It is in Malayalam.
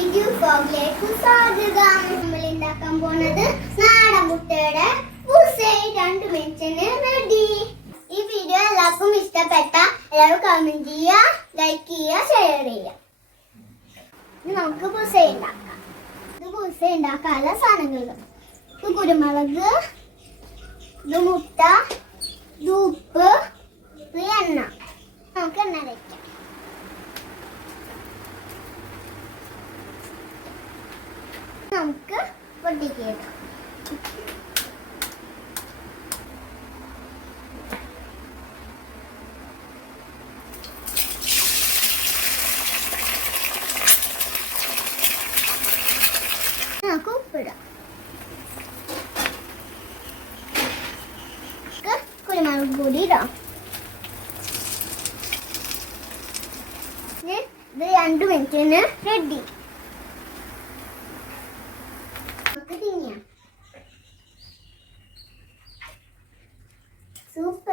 വീഡിയോ വ്ലോഗിലേക്ക് സ്വാഗതം. നമ്മൾ ഉണ്ടാക്കാൻ പോണത് നാടൻ മുട്ടയുടെ bullseye 2 മിനിറ്റിന് റെഡി. ഈ വീഡിയോ എല്ലാവർക്കും ഇഷ്ടപ്പെട്ട എല്ലാവരും കമന്റ് ചെയ്യുക, ലൈക്ക് ചെയ്യുക, ഷെയർ ചെയ്യുക. നമുക്ക് bullseye ഉണ്ടാക്കാം. ഇത് bullseye ഉണ്ടാക്കാനുള്ള സാധനങ്ങൾ: ഇത് കുരുമുളക്, ഇത് മുട്ട, ഇത് ഉപ്പ്, ഇത് എണ്ണ. നമുക്ക് എണ്ണ വയ്ക്കാം. നമുക്ക് പൊട്ടിക്കാം. നമുക്ക് ഉപ്പിടാം. കുരുമുളക് പൊടി ഇടാം. ഇത് 2 മിനിറ്റിന് റെഡി. Super.